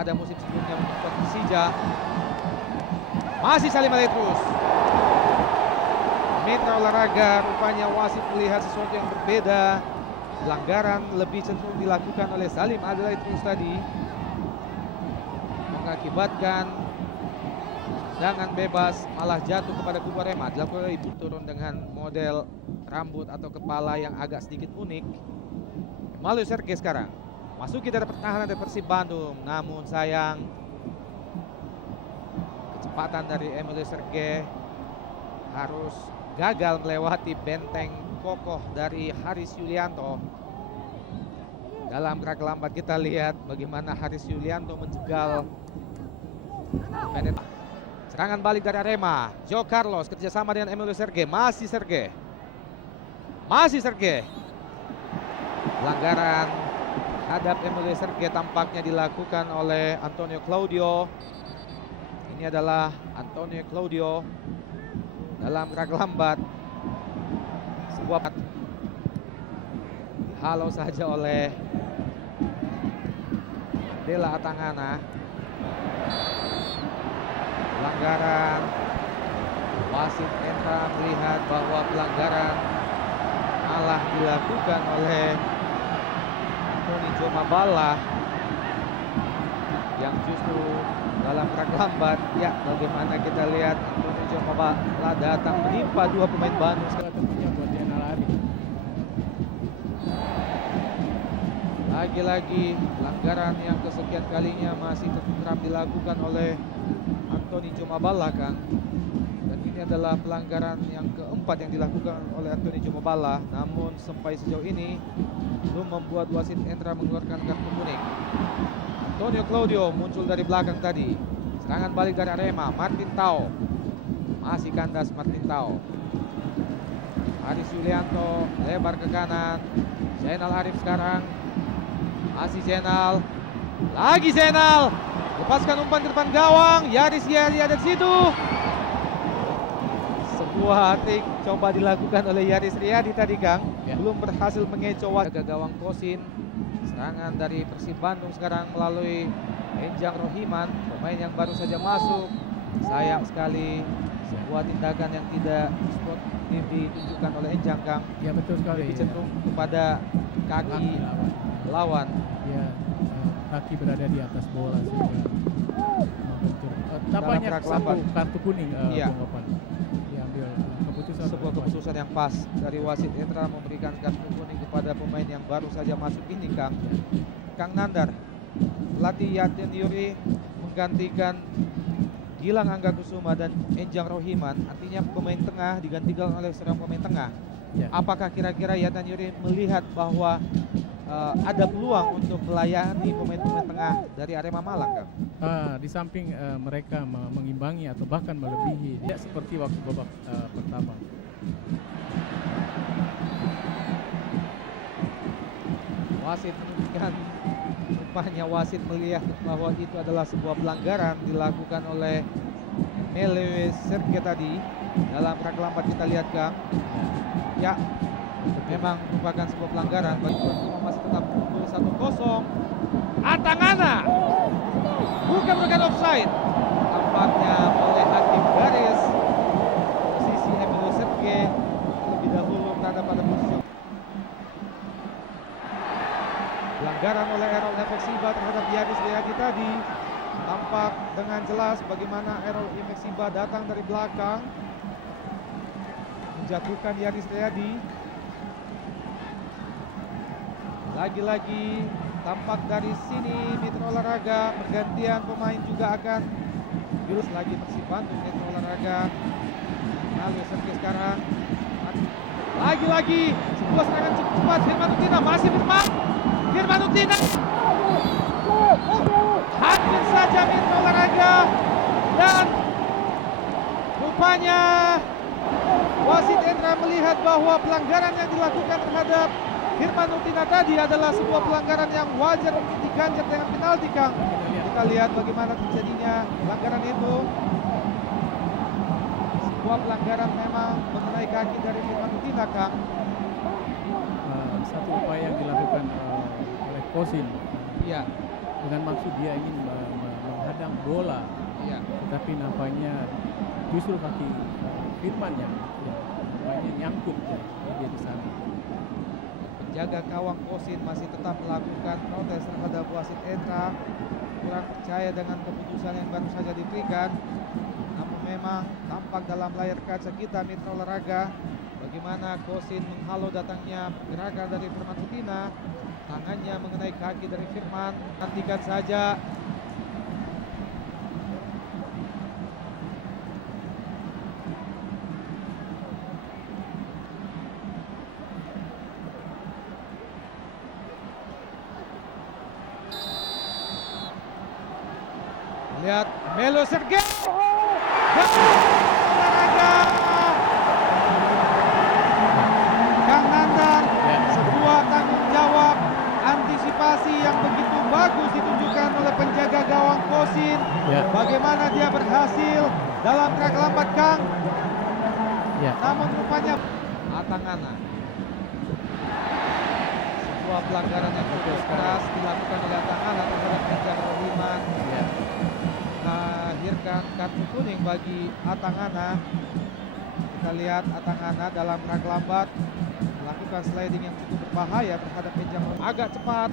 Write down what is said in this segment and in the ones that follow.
pada musim sebelumnya untuk Persija. Masih saling terus. Mitra Olahraga rupanya wasit melihat sesuatu yang berbeda. Pelanggaran lebih cenderung dilakukan oleh Salim Adelaidrus tadi, mengakibatkan tendangan bebas malah jatuh kepada kubu Arema. Dilakukan oleh Ibu turun dengan model rambut atau kepala yang agak sedikit unik. Emilio Serge sekarang masuki dari pertahanan dari Persib Bandung, namun sayang kecepatan dari Emilio Serge harus gagal melewati benteng kokoh dari Haris Yulianto. Dalam gerak lambat kita lihat bagaimana Haris Yulianto menjegal serangan balik dari Arema. Joe Carlos kerjasama dengan Emilio Serge. Masih Serge. Pelanggaran terhadap Emilio Serge tampaknya dilakukan oleh Antonio Claudio. Ini adalah Antonio Claudio dalam gerak lambat. Sebuah dihalau saja oleh Dela Atangana. Pelanggaran, wasit Entra melihat bahwa pelanggaran malah dilakukan oleh Antoni Jomabala yang justru dalam gerak lambat. Ya, bagaimana kita lihat Antoni Jomabala datang menimpa dua pemain Bandung. Tentunya buat Zainal Arif. Lagi-lagi pelanggaran yang kesekian kalinya masih tetap dilakukan oleh Antoni Jomabala, Kang. Dan ini adalah pelanggaran yang keempat yang dilakukan oleh Antoni Jomabala. Namun sampai sejauh ini belum membuat wasit Entra mengeluarkan kartu kuning. Antonio Claudio muncul dari belakang tadi. Serangan balik dari Arema. Martin Tau. Masih kandas Martin Tau. Haris Yulianto lebar ke kanan. Zainal Arif sekarang. Masih Zainal. Lagi Zainal. Lepaskan umpan ke depan gawang. Yaris Yeri ada di situ. Sebuah trik coba dilakukan oleh Yaris Riyadi tadi, Kang. Ya. Belum berhasil mengecoh ke gawang Kosin. Serangan dari Persib Bandung sekarang melalui Enjang Rohiman, pemain yang baru saja masuk. Sayang sekali sebuah tindakan yang tidak sportif ditunjukkan oleh Enjang, Kang. Ya, betul sekali. Lebih cenderung kepada kaki lawan. Ya, kaki berada di atas bola sehingga membentur. Tampaknya satu kartu kuning. Iya. Bung Opan. Diambil keputusan. Sebuah keputusan yang pas dari wasit Entra memberikan kartu kuning kepada pemain yang baru saja masuk ini, Kang. Kang Nandar, pelatih Yatin Yuri menggantikan Gilang Anggakusuma dan Enjang Rohiman, artinya pemain tengah digantikan oleh seorang pemain tengah. Ya. Apakah kira-kira Yatin Yuri melihat bahwa ada peluang untuk melayani pemain-pemain tengah dari Arema Malang, Kang? Di samping mereka mengimbangi atau bahkan melebihi, tidak seperti waktu babak pertama. Wasit menunjukkan, rupanya wasit melihat bahwa itu adalah sebuah pelanggaran dilakukan oleh Emilio Serge tadi. Dalam gerak lambat kita lihat, Kang. Ya, memang merupakan sebuah pelanggaran. Bagi Persib masih tetap unggul 1-0. Atangana bukan offside. Tampaknya oleh hakim garis posisi Emilio Serge lebih dahulu berada pada posisi. Pelanggaran oleh Errol Efeksiba terhadap Yaris Riyadi tadi. Tampak dengan jelas bagaimana Errol Efeksiba datang dari belakang menjatuhkan Yaris Riyadi. Lagi-lagi tampak dari sini Mitra Olahraga pergantian pemain juga akan jurus lagi Persib Bandung. Mitra Olahraga Emilio Serge sekarang. Lagi-lagi sebuah serangan cukup cepat. Firman Utina masih bermain. Firman Utina hadir saja Mitra Olahraga, dan rupanya wasit Entra melihat bahwa pelanggaran yang dilakukan terhadap Firman Utina tadi adalah sebuah pelanggaran yang wajar untuk diganjar dengan penalti, Kang. Kita lihat bagaimana terjadinya pelanggaran itu. Sebuah pelanggaran memang mengenai kaki dari Firman Utina, Kang. Satu upaya yang dilakukan oleh Kosin. Iya. Dengan maksud dia ingin menendang bola, Iya. tetapi nampaknya justru kaki Firman yang nampaknya nyangkut ya, dia di sana. Penjaga gawang Kosin masih tetap melakukan protes terhadap wasit Etra, kurang percaya dengan keputusan yang baru saja diberikan. Namun memang tampak dalam layar kaca kita Mitra Olahraga bagaimana Kosin menghalau datangnya gerakan dari Firman Utina, tangannya mengenai kaki dari Firman. Nantikan saja. Lihat Melo Sergei. Olahraga. Kang Nandar, sebuah tanggung jawab antisipasi yang begitu bagus ditunjukkan oleh penjaga gawang Kosin. Bagaimana dia berhasil dalam gerak lambat Kang. Namun rupanya Atangana. Sebuah pelanggaran yang cukup keras dilakukan oleh Atangana terhadap penjaga Rohiman. Melahirkan kartu kuning bagi Atangana. Kita lihat Atangana dalam gerak lambat melakukan sliding yang cukup berbahaya terhadap Ejang. Agak cepat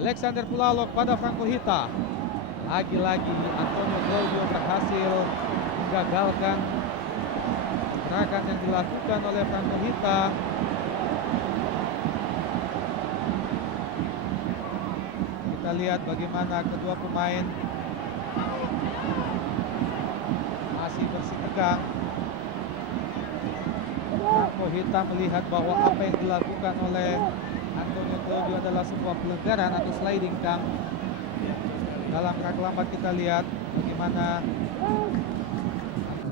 Alexander Pulalok pada Franco Hita. Lagi-lagi Antonio Claudio berhasil menggagalkan gerakan yang dilakukan oleh Franco Hita. Kita lihat bagaimana kedua pemain masih bersitegang. Franco Hita melihat bahwa apa yang dilakukan oleh Antonio Claudio adalah sebuah pelanggaran atau sliding Kang. Dalam gerak lambat kita lihat bagaimana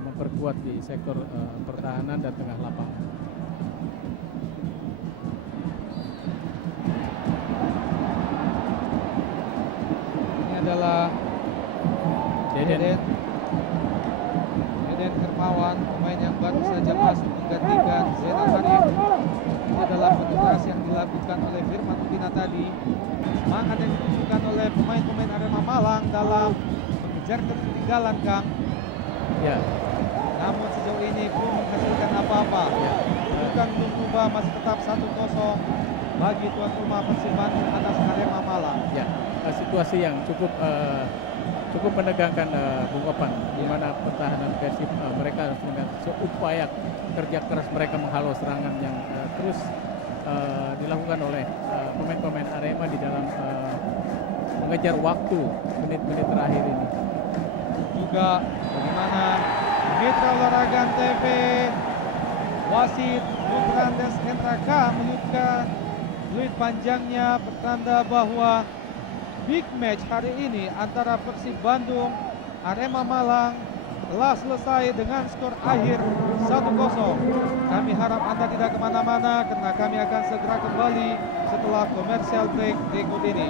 memperkuat di sektor pertahanan dan tengah lapangan. Ini adalah Deden Hermawan, pemain yang baru saja masuk menggantikan Zainal Arif. Ini adalah petugas yang dilakukan oleh Firman Utina tadi. Semangat yang ditunjukkan oleh pemain-pemain Arema Malang dalam mengejar ketertinggalan Kang. Namun sejauh ini belum menghasilkan apa-apa. Bukan belum berubah, masih tetap 1-0 bagi tuan rumah Persib Bandung atas Arema Malang. Situasi yang cukup menegangkan Bung Opan, di mana pertahanan Persib mereka harus dengan seupaya kerja keras mereka menghalau serangan yang terus dilakukan oleh pemain-pemain Arema di dalam mengejar waktu menit-menit terakhir ini. Juga bagaimana Mitra Olahraga TV wasit Nutrandes Hendraka melihatkan fluid panjangnya pertanda bahwa big match hari ini antara Persib Bandung Arema Malang telah selesai dengan skor akhir 1-0. Kami harap Anda tidak kemana-mana karena kami akan segera kembali setelah komersial break berikut ini.